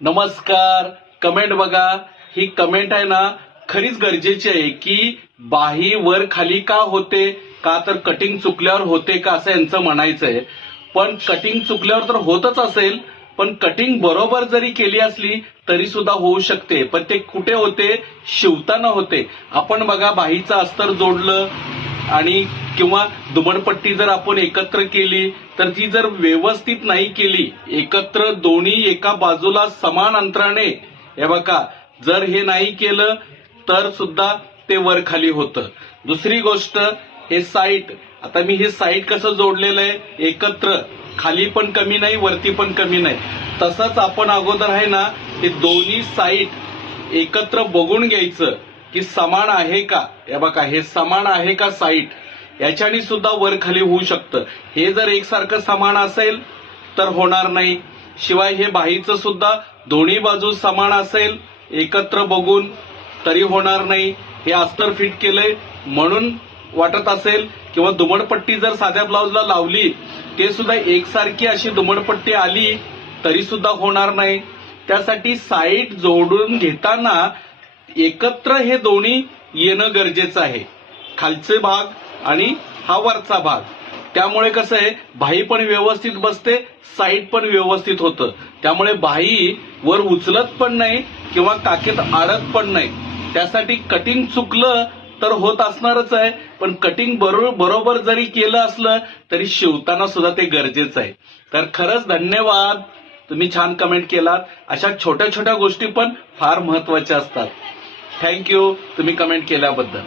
नमस्कार. कमेंट बघा. ही कमेंट आहे ना खरीच गरजेची आहे की बाही वर खाली का होते, का तर कटिंग चुकल्यावर होते का असं यांचं म्हणायचं आहे. पण कटिंग चुकल्यावर तर होतच असेल, पण कटिंग बरोबर जरी केली असली तरी सुद्धा होऊ शकते. पण ते कुठे होते, शिवताना होते. आपण बघा बाहीचं अस्तर जोडलं आणि किंवा दुमडपट्टी जर आपण एकत्र केली तर ती जर व्यवस्थित नाही केली, एकत्र दोन्ही एका बाजूला समान अंतराने, हे बघा जर हे नाही केलं तर सुद्धा ते वर खाली होतं. दुसरी गोष्ट, हे साईट, आता मी हे साईट कसं जोडलेलं आहे, एकत्र, खाली पण कमी नाही वरती पण कमी नाही. तसंच आपण अगोदर आहे ना हे दोन्ही साईट एकत्र बघून घ्यायचं की समान आहे का. हे बघा हे समान आहे का साईट, याच्याने सुद्धा वर खाली होऊ शकतं. हे जर एकसारखं समान असेल तर होणार नाही. शिवाय हे बाहीचं सुद्धा दोन्ही बाजू समान असेल एकत्र बघून तरी होणार नाही. हे अस्तर फिट केलंय म्हणून वाटत असेल, किंवा दुमडपट्टी जर साध्या ब्लाऊजला लावली ते सुद्धा एकसारखी अशी दुमडपट्टी आली तरी सुद्धा होणार नाही. त्यासाठी साईट जोडून घेताना एकत्र हे दोन्ही येणं गरजेचं आहे, खालचे भाग आणि हा वरचा भाग. त्यामुळे कसं आहे, बाही पण व्यवस्थित बसते, साईड पण व्यवस्थित होतं. त्यामुळे बाही वर उचलत पण नाही किंवा काखेत अडत पण नाही. त्यासाठी कटिंग चुकलं तर होत असणारच आहे, पण कटिंग बरोबर जरी केलं असलं तरी शिवताना सुद्धा ते गरजेचं आहे. तर खरंच धन्यवाद, तुम्ही छान कमेंट केलात. अशा छोट्या छोट्या गोष्टी पण फार महत्वाच्या असतात. थँक्यू तुम्ही कमेंट केल्याबद्दल.